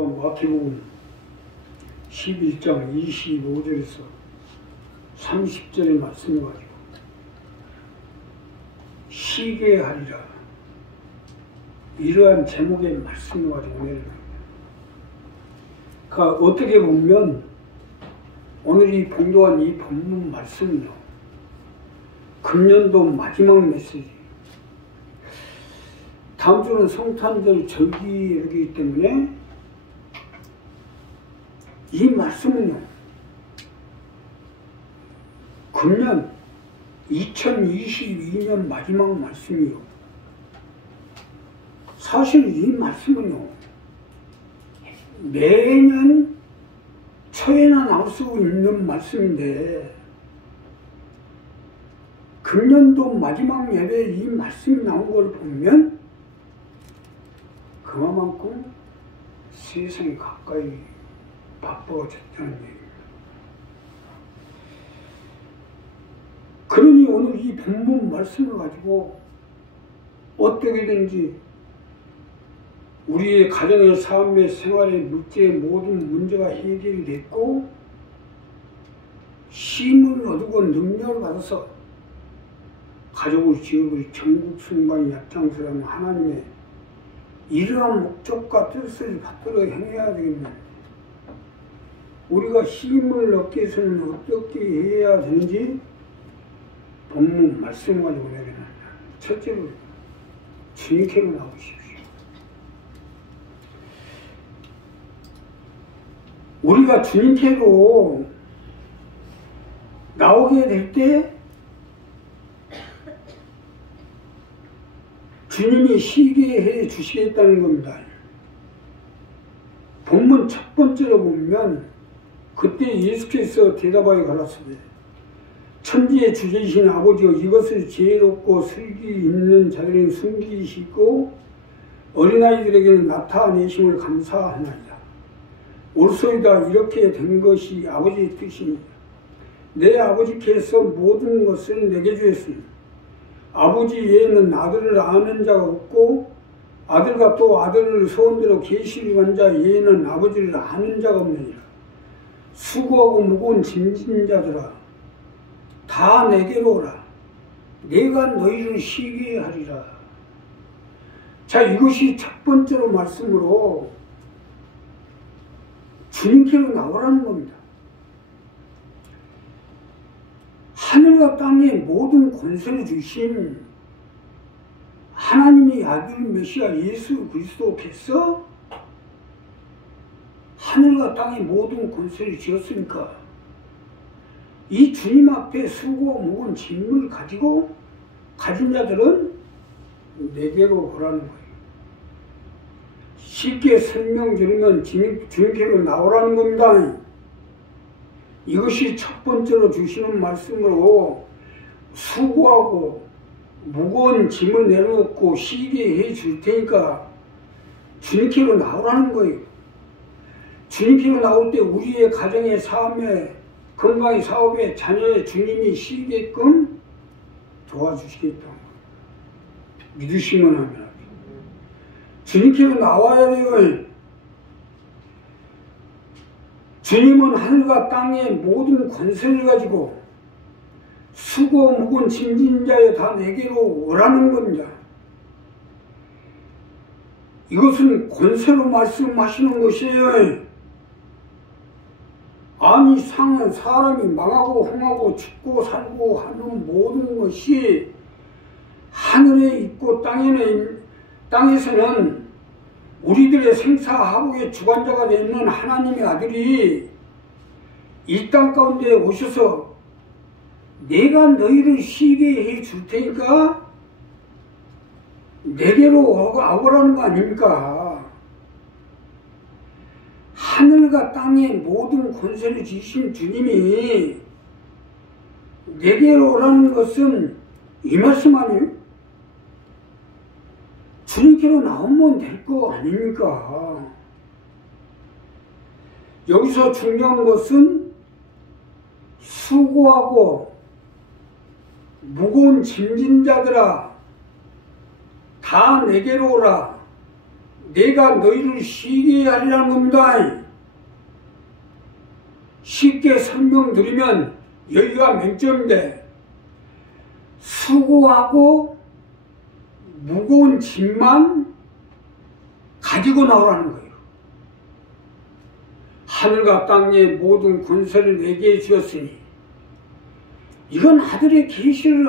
요한 마태복음 11장 25절에서 30절의 말씀을 가지고 쉬게 하리라, 이러한 제목의 말씀을 가지고 내려갑니다. 그러니까 어떻게 보면 오늘 이 봉독한 이 본문 말씀은요, 금년도 마지막 메시지. 다음 주는 성탄절 절기이기 때문에 이 말씀은요, 금년 2022년 마지막 말씀이요. 사실 이 말씀은요, 매년 초에나 나올 수 있는 말씀인데, 금년도 마지막 예배에 이 말씀이 나온 걸 보면 그만큼 세상이 가까이 바빠졌다는 얘기입니다. 그러니 오늘 이 본문 말씀을 가지고 어떻게든지 우리의 가정의 삶의 생활의 물질의 모든 문제가 해결이 됐고 힘을 얻고 능력을 받아서 가족을 지역을 전국 순간이 앞장서라는 하나님의 이러한 목적과 뜻을 받들어 행해야 되겠네. 우리가 힘을 얻기 위해서는 어떻게 해야 되는지 본문 말씀 가지고 내려간다. 첫째로 주님께로 나오십시오. 우리가 주님께로 나오게 될 때 주님이 쉬게 해 주시겠다는 겁니다. 본문 첫 번째로 보면 그때 예수께서 대답하여 가라사대 천지의 주제이신 아버지여, 이것을 지혜롭고 슬기 있는 자들에게는 숨기시고 어린아이들에게는 나타내심을 감사하나이다. 옳소이다. 이렇게 된 것이 아버지의 뜻입니다. 내 아버지께서 모든 것을 내게 주셨으니 아버지 외에는 아들을 아는 자가 없고 아들과 또 아들을 소원대로 계시는 자 외에는 아버지를 아는 자가 없느니라. 수고하고 무거운 짐진 자들아, 다 내게로 오라. 내가 너희를 쉬게 하리라. 자, 이것이 첫 번째로 말씀으로 주님께로 나오라는 겁니다. 하늘과 땅의 모든 권세를 주신 하나님의 아들 메시아 예수 그리스도께서 하늘과 땅의 모든 권세를 지었으니까 이 주님 앞에 수고 무거운 짐을 가진 자들은 내게로 오라는 거예요. 쉽게 설명드리면 주님께로 나오라는 겁니다. 이것이 첫 번째로 주시는 말씀으로 수고하고 무거운 짐을 내려놓고 쉬게 해 줄 테니까 주님께로 나오라는 거예요. 주님께로 나올 때 우리의 가정의 삶에 건강의 사업에 자녀의 주님이 쉬게끔 도와주시겠다는 거예요. 믿으시면 합니다. 주님께로 나와야 돼요. 주님은 하늘과 땅의 모든 권세를 가지고 수고 무거운 짐진 자여 다 내게로 오라는 겁니다. 이것은 권세로 말씀하시는 것이에요. 아니 상은 사람이 망하고 흥하고 죽고 살고 하는 모든 것이 하늘에 있고 땅에서는 우리들의 생사하복의 주관자가 되는 하나님의 아들이 이 땅 가운데 오셔서 내가 너희를 쉬게 해 줄 테니까 내게로 오라는 거 아닙니까? 하늘과 땅의 모든 권세를 주신 주님이 내게로 오라는 것은 이 말씀 아니에요? 주님께로 나오면 될 거 아닙니까? 여기서 중요한 것은 수고하고 무거운 짐진 자들아 다 내게로 오라. 내가 너희를 쉬게 하리라는 겁니다. 쉽게 설명드리면 여기가 맹점인데, 수고하고 무거운 짐만 가지고 나오라는 거예요. 하늘과 땅의 모든 권세를 내게 주었으니, 이건 아들의 계시를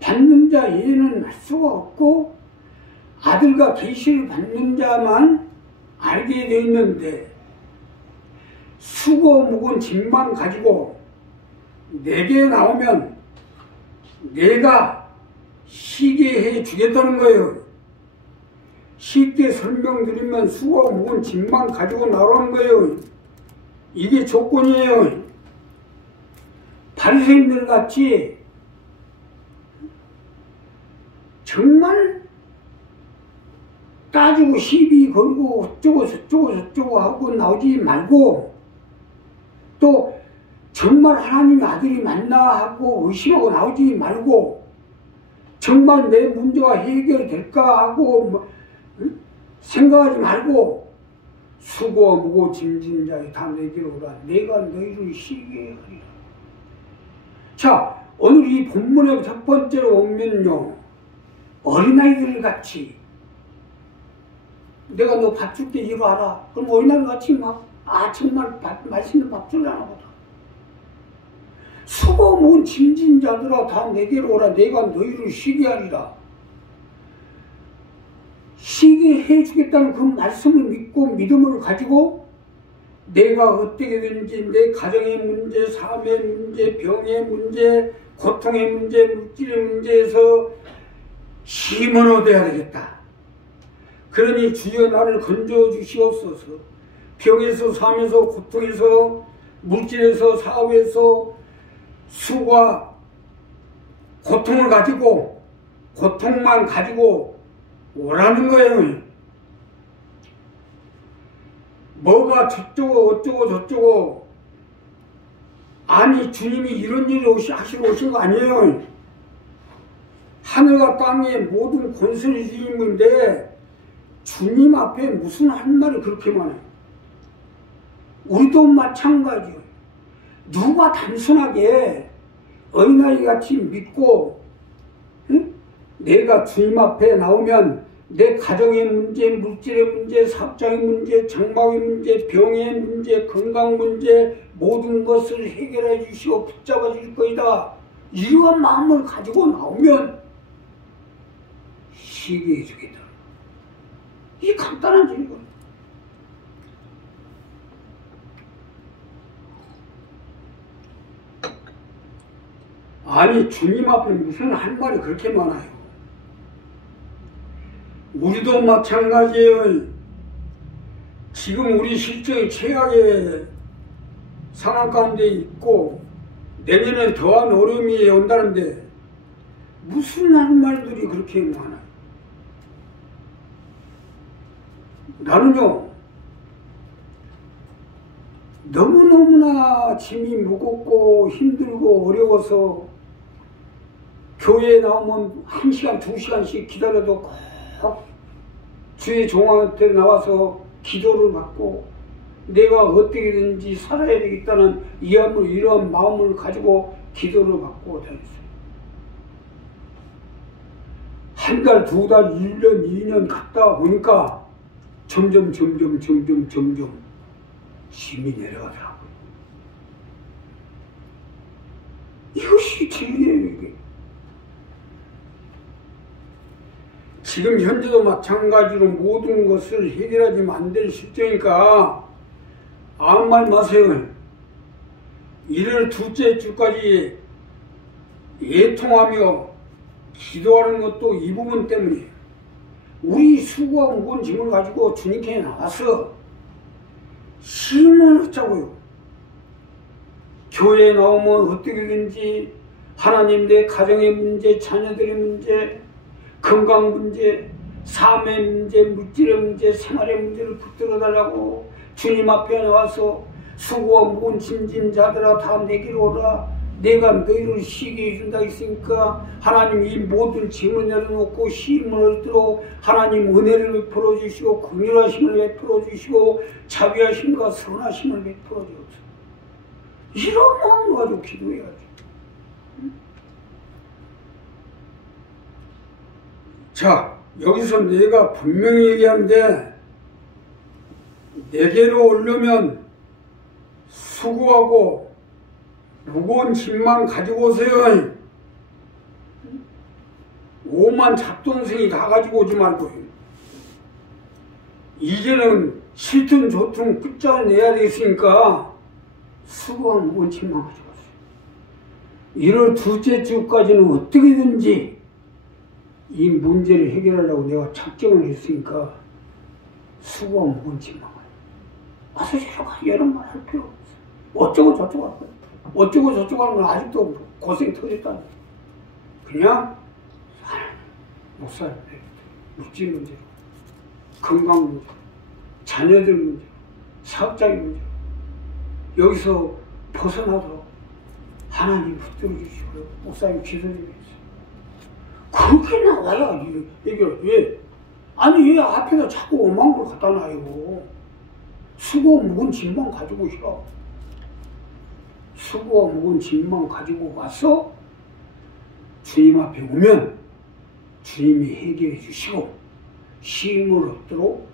받는 자 이해는 할 수가 없고, 아들과 계시를 받는 자만 알게 되어 있는데, 수고 무거운 짐만 가지고 내게 나오면 내가 쉬게 해 주겠다는 거예요. 쉽게 설명드리면 수고 무거운 짐만 가지고 나오라는 거예요. 이게 조건이에요. 바리새인들 같이 정말 따지고 시비 걸고 어쩌고 저쩌고 하고 나오지 말고, 또 정말 하나님의 아들이 맞나 하고 의심하고 나오지 말고, 정말 내 문제가 해결될까 하고 생각하지 말고, 수고와 무거운 짐진 자에 다 내게로 오라. 내가 너희를 쉬게 하리라. 자, 오늘 이 본문의 첫 번째로 보면요, 어린아이들 같이 내가 너 밥 줄게 이리 와라. 그럼 어린아이들 같이 막 정말 맛있는 밥 주려나 보다. 수고 무거운 짐진 자들아 다 내게로 오라. 내가 너희를 쉬게 하리라. 쉬게 해주겠다는 그 말씀을 믿고 믿음을 가지고 내가 어떻게든지 내 가정의 문제, 삶의 문제, 병의 문제, 고통의 문제, 물질의 문제에서 힘을 얻어야 되겠다. 그러니 주여 나를 건져 주시옵소서. 병에서, 삶에서, 고통에서, 물질에서, 사업에서 수고와 고통을 가지고, 고통만 가지고 오라는 거예요. 뭐가 저쩌고 어쩌고 저쩌고, 아니 주님이 이런 일을 하시고 오신 거 아니에요. 하늘과 땅의 모든 권세를 주님인데 주님 앞에 무슨 할 말이 그렇게 많아요. 우리도 마찬가지예요. 누가 단순하게 어린아이같이 믿고, 응? 내가 주님 앞에 나오면 내 가정의 문제, 물질의 문제, 사업장의 문제, 장막의 문제, 병의 문제, 건강 문제 모든 것을 해결해 주시고 붙잡아 주실 거이다. 이러한 마음을 가지고 나오면 쉬게 해주겠다. 이게 간단한 질문. 아니 주님 앞에 무슨 할 말이 그렇게 많아요. 우리도 마찬가지예요. 지금 우리 실정이 최악의 상황 가운데 있고 내년엔 더한 어려움이 온다는데 무슨 할 말들이 그렇게 많아요. 나는요, 너무너무나 짐이 무겁고 힘들고 어려워서 교회에 나오면 1시간, 2시간씩 기다려도 꼭 주의 종한테 나와서 기도를 받고 내가 어떻게든지 살아야 되겠다는 이러한 마음을 가지고 기도를 받고 다녔어요. 한 달, 두 달, 1년, 2년 갔다 보니까 점점 힘이 내려가더라고요. 이것이 진리예요, 이게. 지금 현재도 마찬가지로 모든 것을 해결하지 안 될 실정이니까 아무 말 마세요. 1월 둘째 주까지 예통하며 기도하는 것도 이 부분 때문이에요. 우리 수고와 무거운 짐을 가지고 주님께 나와서 힘을 얻자고요. 교회에 나오면 어떻게든지 하나님 내 가정의 문제, 자녀들의 문제, 건강 문제, 삶의 문제, 물질의 문제, 생활의 문제를 붙들어 달라고 주님 앞에 나와서 수고와 무거운 짐진 자들아 다 내게로 오라. 내가 너희를 쉬게 해준다 했으니까 하나님 이 모든 짐을 내려놓고 쉼을 얻도록 하나님 은혜를 베풀어 주시고 긍휼하심을 베풀어 주시고 자비하심과 선하심을 베풀어 주옵소서. 이런 마음 가지고 기도해야지. 자, 여기서 내가 분명히 얘기하는데 내게로 오려면 수고하고 무거운 짐만 가지고 오세요. 오만 잡동생이 다 가지고 오지 말고요. 이제는 싫든 좋든 끝장을 내야 되겠으니까 수고한 무거운 짐만 가지고 오세요. 1월 둘째 주까지는 어떻게든지 이 문제를 해결하려고 내가 작정을 했으니까 수고한 무거운 짐만 가지고 와서 저러가 이런 말 할 필요 없어. 어쩌고 저쩌고 할 거야. 어쩌고 저쩌고 하는 건 아직도 고생 터졌다는 거야. 그냥 못 살아야 돼. 육지 문제, 건강 문제, 자녀들 문제, 사업적인 문제. 여기서 벗어나도록 하나님 붙들어 주시고요. 목사님 기도드리겠어요. 그렇게 나와야 해결. 왜? 아니 왜 앞에다 자꾸 오만 걸 갖다 놔요. 수고 무거운 짐만 가지고 오시라. 수고와 무거운 짐만 가지고 와서 주님 앞에 오면 주님이 해결해 주시고 쉼을 얻도록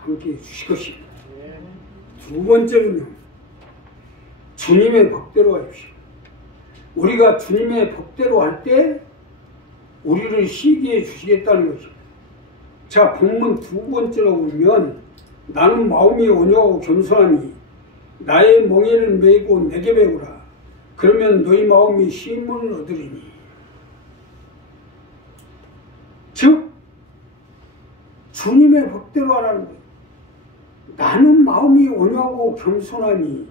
함께해 주실 것입니다. 두 번째는요, 주님의 법대로 하십시오. 우리가 주님의 법대로 할 때 우리를 쉬게 해 주시겠다는 것입니다. 자, 본문 두 번째로 보면 나는 마음이 온유하고 겸손하니 나의 멍에를 메고 내게 배우라. 그러면 너희 마음이 쉼을 얻으리니. 즉 주님의 법대로 하라는 거예요. 나는 마음이 온유하고 겸손하니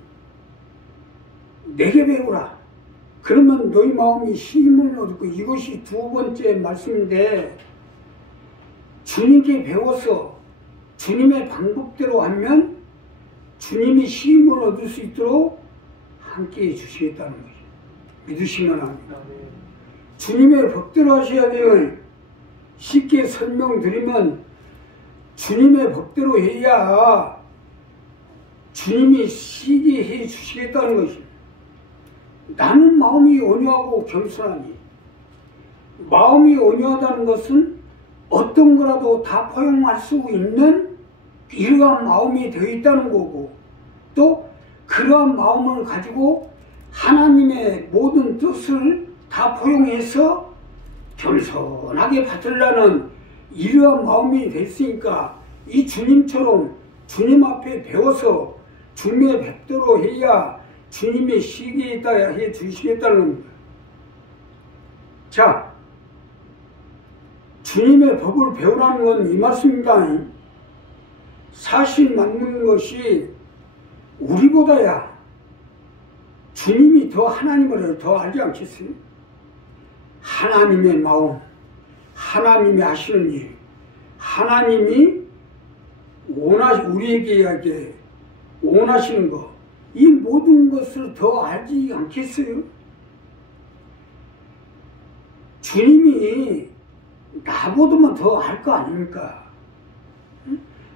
내게 배우라. 그러면 너희 마음이 쉼을 얻고. 이것이 두 번째 말씀인데 주님께 배워서 주님의 방법대로 하면 주님이 쉼을 얻을 수 있도록 함께해 주시겠다는 거죠. 믿으시면 합니다. 주님의 법대로 하셔야 돼요. 쉽게 설명드리면 주님의 법대로 해야 주님이 쉬게 해 주시겠다는 것입니다. 나는 마음이 온유하고 겸손하니. 마음이 온유하다는 것은 어떤 거라도 다 포용할 수 있는 이러한 마음이 되어 있다는 거고, 또 그러한 마음을 가지고 하나님의 모든 뜻을 다 포용해서 겸손하게 받으려는 이러한 마음이 됐으니까 이 주님처럼 주님 앞에 배워서 주님의 법대로 해야 주님이 쉬게 해 주시겠다는 겁니다. 자, 주님의 법을 배우라는 건 이 말씀입니다. 사실 맞는 것이 우리보다야 주님이 더 하나님을 더 알지 않겠어요? 하나님의 마음, 하나님이 하시는 일, 하나님이 우리에게 원하시는 것, 이 모든 것을 더 알지 않겠어요? 주님이 나보다만 더 알 거 아닙니까?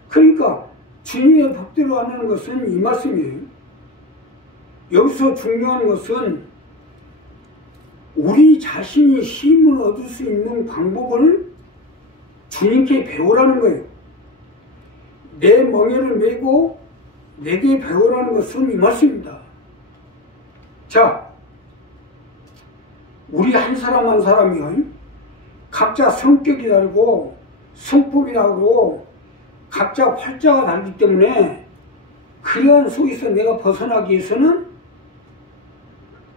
그러니까 주님의 법대로 하는 것은 이 말씀이에요. 여기서 중요한 것은 우리 자신이 힘을 얻을 수 있는 방법을 주님께 배우라는 거예요. 내 멍에를 메고 내게 배우라는 것은 이 말씀입니다. 자, 우리 한 사람 한 사람이 각자 성격이 다르고 성품이 다르고 각자 팔자가 다르기 때문에 그러한 속에서 내가 벗어나기 위해서는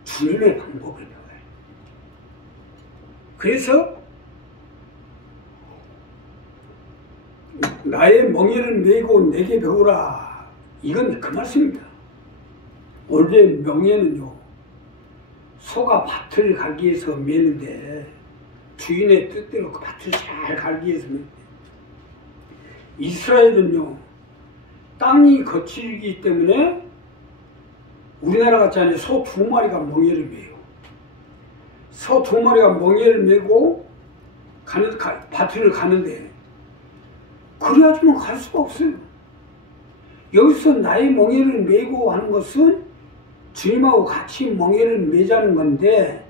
주님의 방법을 배워야 해요. 그래서 나의 멍에를 메고 내게 배우라. 이건 그 말씀입니다. 원래 명예는요, 소가 밭을 갈기 위해서 메는데 주인의 뜻대로 그 밭을 잘 갈기 위해서 메는데, 이스라엘은요 땅이 거칠기 때문에 우리나라 같지 않아요. 소 2마리가 멍에를 메요. 소 2마리가 멍에를 메고 밭을 가는데 그래야지만 갈 수가 없어요. 여기서 나의 멍에를 메고 하는 것은 주님하고 같이 멍에를 메자는 건데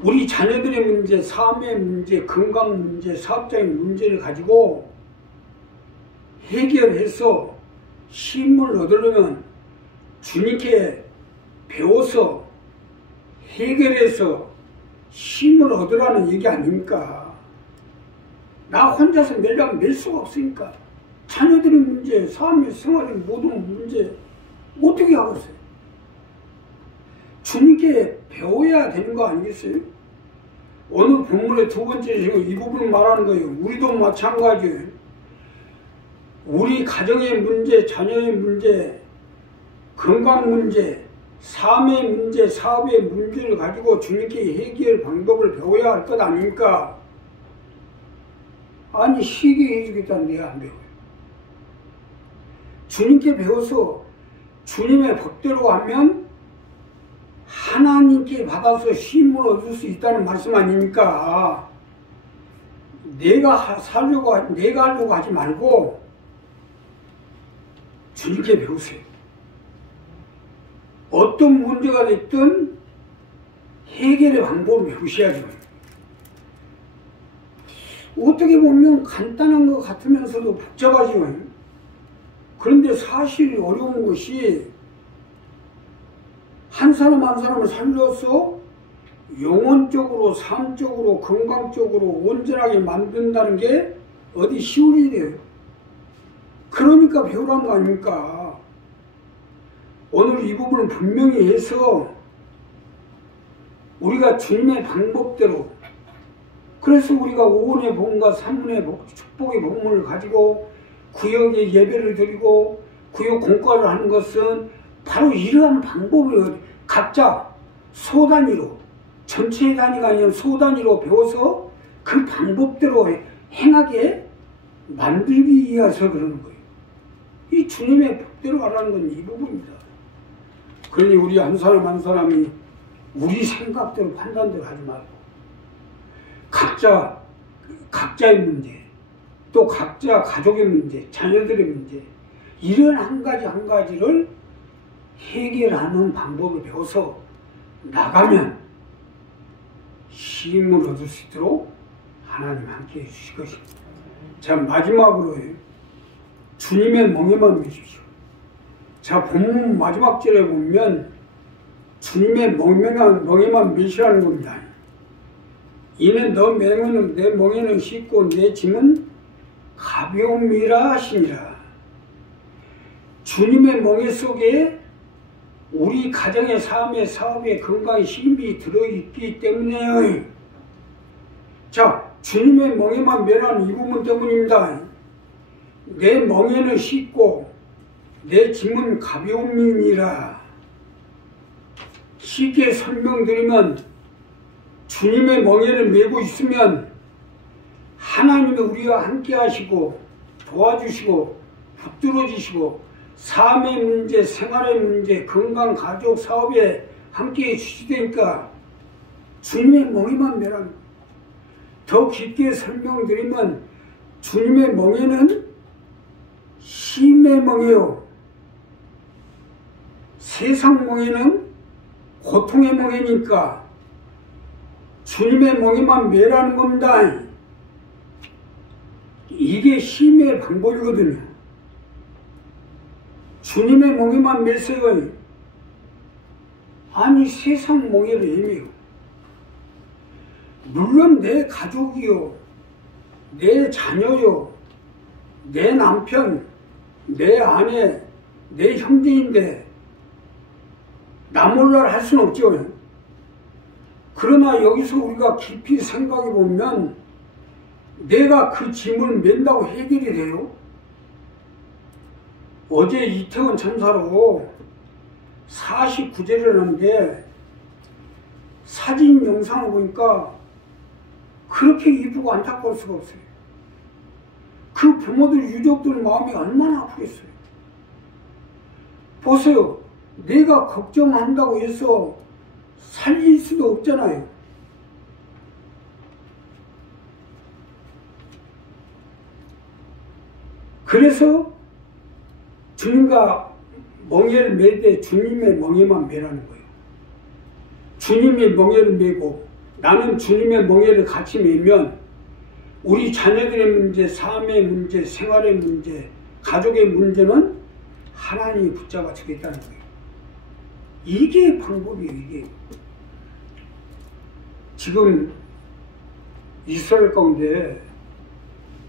우리 자녀들의 문제, 삶의 문제, 건강 문제, 사업적인 문제를 가지고 해결해서 힘을 얻으려면 주님께 배워서 해결해서 힘을 얻으라는 얘기 아닙니까? 나 혼자서 매려면 맬 수가 없으니까. 자녀들의 문제, 삶의 생활의 모든 문제 어떻게 하겠어요? 주님께 배워야 되는 거 아니겠어요? 오늘 본문의 2번째 이 부분을 말하는 거예요. 우리도 마찬가지예요. 우리 가정의 문제, 자녀의 문제, 건강 문제, 삶의 문제, 사업의 문제를 가지고 주님께 해결 방법을 배워야 할 것 아닙니까? 아니 쉬게 해주겠다는데 안 배워요. 주님께 배워서 주님의 법대로 하면 하나님께 받아서 힘을 얻을 수 있다는 말씀 아닙니까? 내가 하려고 하지 말고 주님께 배우세요. 어떤 문제가 됐든 해결의 방법을 배우셔야죠. 어떻게 보면 간단한 것 같으면서도 복잡하죠. 그런데 사실 어려운 것이 한 사람 한 사람을 살려서 영혼적으로, 삶적으로, 건강적으로 온전하게 만든다는 게 어디 쉬운 일이에요. 그러니까 배우라는 거 아닙니까? 오늘 이 부분을 분명히 해서 우리가 주님의 방법대로, 그래서 우리가 5원의 복음과 3분의 축복의 복음을 가지고 구역에 예배를 드리고 구역 공과를 하는 것은 바로 이러한 방법을 각자 소단위로, 전체 단위가 아니라 소단위로 배워서 그 방법대로 행하게 만들기 위해서 그러는 거예요. 이 주님의 법대로 하라는 건 이 부분입니다. 그러니 우리 한 사람 한 사람이 우리 생각대로 판단대로 하지 말고 각자의 문제, 또 각자 가족의 문제, 자녀들의 문제, 이런 한 가지 한 가지를 해결하는 방법을 배워서 나가면 힘을 얻을 수 있도록 하나님 함께 해주실 것입니다. 자, 마지막으로 주님의 멍에만 메십시오. 자, 본문 마지막 절에 보면 주님의 멍에만 메시라는 겁니다. 이는 내 멍에는 쉽고 내 짐은 가벼움이라 하시니라. 주님의 멍에 속에 우리 가정의 삶의 사업의 건강의 힘이 들어있기 때문에요. 자, 주님의 멍에만 매라는 이 부분 때문입니다. 내 멍에는 쉽고 내 짐은 가벼움이니라. 쉽게 설명드리면 주님의 멍에를 메고 있으면 하나님이 우리와 함께 하시고 도와주시고 붙들어 주시고 삶의 문제, 생활의 문제, 건강, 가족, 사업에 함께 해주시니까 주님의 멍에만 매라. 더 깊게 설명드리면 주님의 멍에는 힘의 멍에요. 세상 멍에는 고통의 멍에니까 주님의 멍에만 매라는 겁니다. 이게 힘의 방법이거든요. 주님의 멍에만 매세요. 아니 세상 멍에를 애매요. 물론 내 가족이요, 내 자녀요, 내 남편, 내 아내, 내 형제인데 나 몰라 할 수는 없죠. 그러나 여기서 우리가 깊이 생각해 보면 내가 그 짐을 맨다고 해결이 돼요? 어제 이태원 참사로 49제를 하는데 사진 영상을 보니까 그렇게 이쁘고 안타까울 수가 없어요. 그 부모들, 유족들 마음이 얼마나 아프겠어요. 보세요. 내가 걱정한다고 해서 살릴 수도 없잖아요. 그래서 주님과 멍에를 맬 때 주님의 멍에만 매라는 거예요. 주님의 멍에를 매고 나는 주님의 멍에를 같이 매면 우리 자녀들의 문제, 삶의 문제, 생활의 문제, 가족의 문제는 하나님이 붙잡아 주겠다는 거예요. 이게 방법이에요. 이게 지금 이스라엘 가운데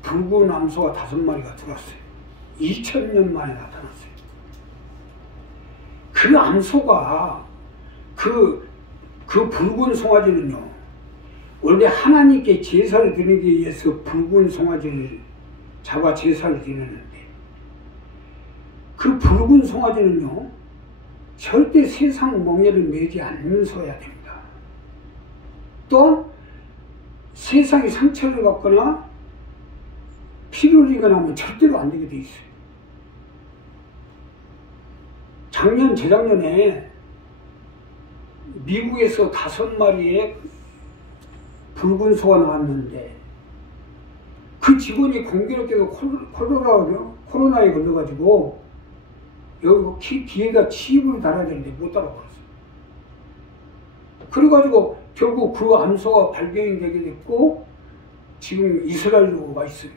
붉은 암소가 5마리가 들어왔어요. 2000년 만에 나타났어요. 그 암소가 그 붉은 송아지는요, 원래 하나님께 제사를 드리기 위해서 붉은 송아지를 잡아 제사를 드리는데, 그 붉은 송아지는요 절대 세상 멍에를 매지 않는 소야 됩니다. 또 세상에 상처를 받거나 피를 흘리거나 하면 절대로 안 되게 돼 있어요. 작년 재작년에 미국에서 5마리의 붉은 소가 나왔는데 그 직원이 공교롭게도 코로나에 걸려가지고 여기 뒤에다 칩을 달아야 되는데 못 달아버렸어요. 그래가지고 결국 그 암소가 발견이 되게 됐고 지금 이스라엘로 와 있어요.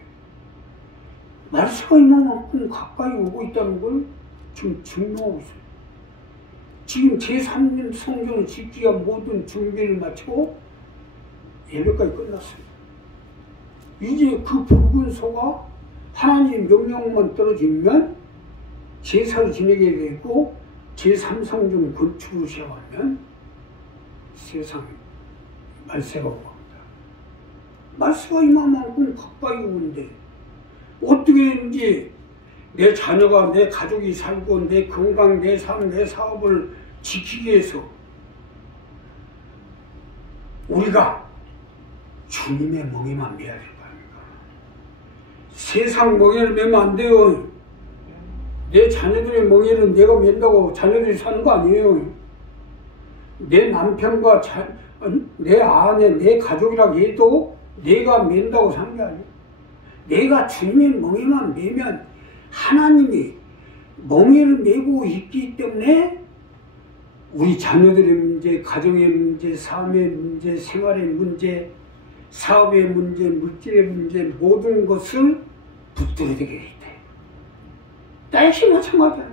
말세가 이만큼 가까이 오고 있다는 걸 지금 증명하고 있어요. 지금 제3년 성전을 짓기 위한 모든 준비를 마치고 예배까지 끝났어요. 이제 그 붉은 소가 하나님의 명령만 떨어지면 제사를 지내게 되고 제3성전 건축을 시작하면 세상 말세가 오고 합니다. 말세가 이만큼 가까이 오는데 어떻게든지 내 자녀가, 내 가족이 살고 내 건강, 내 삶, 내 사업을 지키기 위해서 우리가 주님의 멍에만 매야 될 거 아닙니까? 세상 멍에를 매면 안 돼요. 내 자녀들의 멍에는 내가 맨다고 자녀들이 사는 거 아니에요. 내 남편과 내 아내, 내 가족이라 해도 내가 맨다고 사는 게 아니에요. 내가 주님의 멍에만 매면 하나님이 멍에를 메고 있기 때문에 우리 자녀들의 문제, 가정의 문제, 삶의 문제, 생활의 문제, 사업의 문제, 물질의 문제 모든 것을 붙들게 돼. 나 역시 마찬가지야.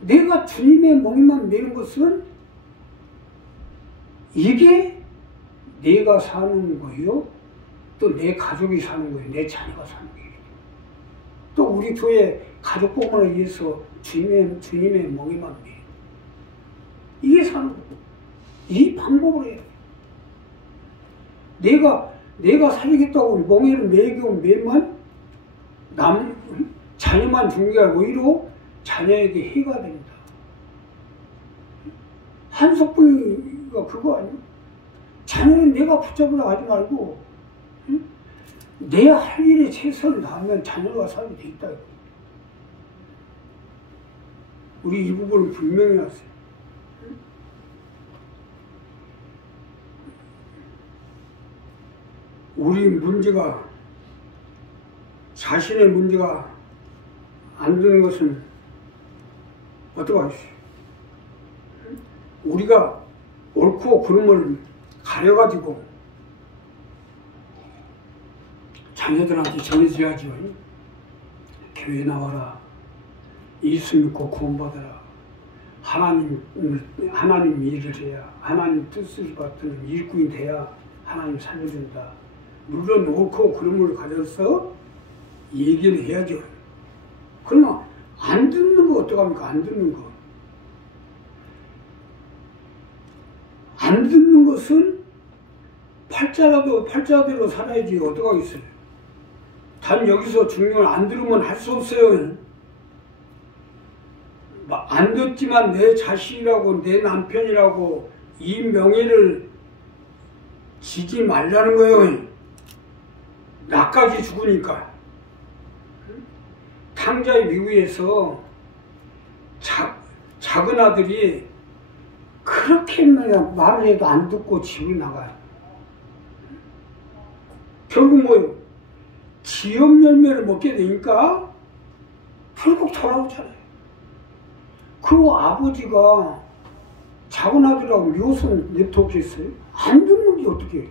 내가 주님의 멍에만 매는 것은 이게 내가 사는 거예요. 또 내 가족이 사는 거예요. 내 자녀가 사는 거예요. 또 우리 교회 가족 복원을 위해서 주님의 멍에만 매요. 이게 사는 거예요. 이 방법을 해야 돼요. 내가 살리겠다고 멍에를 매면 자녀만 주는 게 아니고 오히려 자녀에게 해가 됩니다. 한석분이가 그거 아니에요? 자녀는 내가 붙잡으려 하지 말고 내 할 일에 최선을 다하면 자녀가 살게 돼 있다. 우리 이 부분을 분명히 하세요. 우리 문제가 자신의 문제가 안 되는 것은 어떡하겠어요? 우리가 옳고 그름을 가려가지고 자녀들한테 전해줘야죠. 교회 나와라. 예수 믿고 구원받아라. 하나님 일을 해야, 하나님 뜻을 받드는 일꾼이 돼야 하나님 살려준다. 물론 옳고 그름을 가져서 얘기를 해야죠. 그러나 안 듣는 거 어떡합니까? 안 듣는 거. 안 듣는 것은 팔자라도 팔자대로 살아야지 어떡하겠어요. 단 여기서 중요한 안 들으면 할 수 없어요. 안 듣지만 내 자식이라고 내 남편이라고 이 명예를 지지 말라는 거예요. 나까지 죽으니까. 탕자의 미국에서 작은 아들이 그렇게 말을 해도 안 듣고 집을 나가요. 결국 뭐예요? 지역 열매를 먹게 되니까 결국 돌아오잖아요. 그리고 아버지가 작은 아들하고 묘선 냅두었겠어요? 안 듣는 게 어떻게 해요?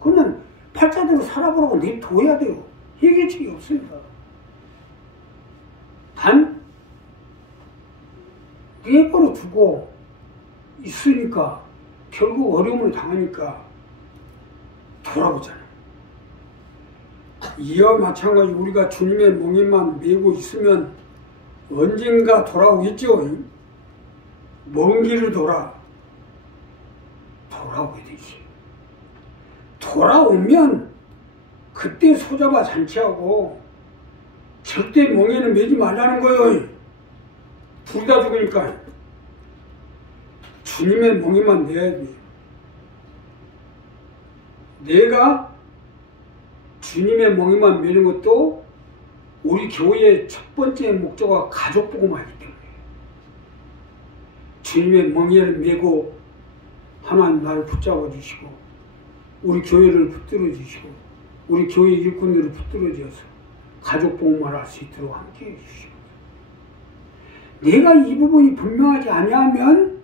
그러면 팔자대로 살아보라고 냅둬야 돼요. 해결책이 없습니다. 단 내버려 두고 있으니까 결국 어려움을 당하니까 돌아오잖아요. 이와 마찬가지 우리가 주님의 멍에만 메고 있으면 언젠가 돌아오겠죠. 먼 길을 돌아오게 되지. 돌아오면 그때 소잡아 잔치하고 절대 멍에는 매지 말라는 거예요. 둘 다 죽으니까. 주님의 멍에만 내야 돼. 내가 주님의 멍에만 매는 것도 우리 교회의 첫 번째 목적은 가족 복음화이기 때문에 주님의 멍에를 메고 하나님 나를 붙잡아 주시고 우리 교회를 붙들어 주시고 우리 교회 일꾼들을 붙들어 주셔서 가족 복음화를 할 수 있도록 함께해 주시고 내가 이 부분이 분명하지 아니하면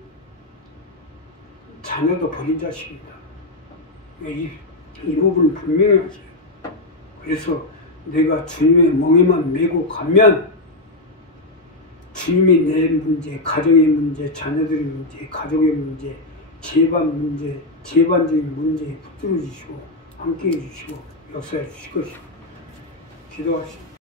자녀도 버린 자식입니다. 이 부분을 분명히 하세요. 그래서 내가 주님의 멍에만 메고 가면 주님이 내 문제, 가정의 문제, 자녀들의 문제, 가족의 문제, 재반적인 문제에 붙들어 주시고 함께해 주시고 역사해 주실 것입니다. 기도하십시오.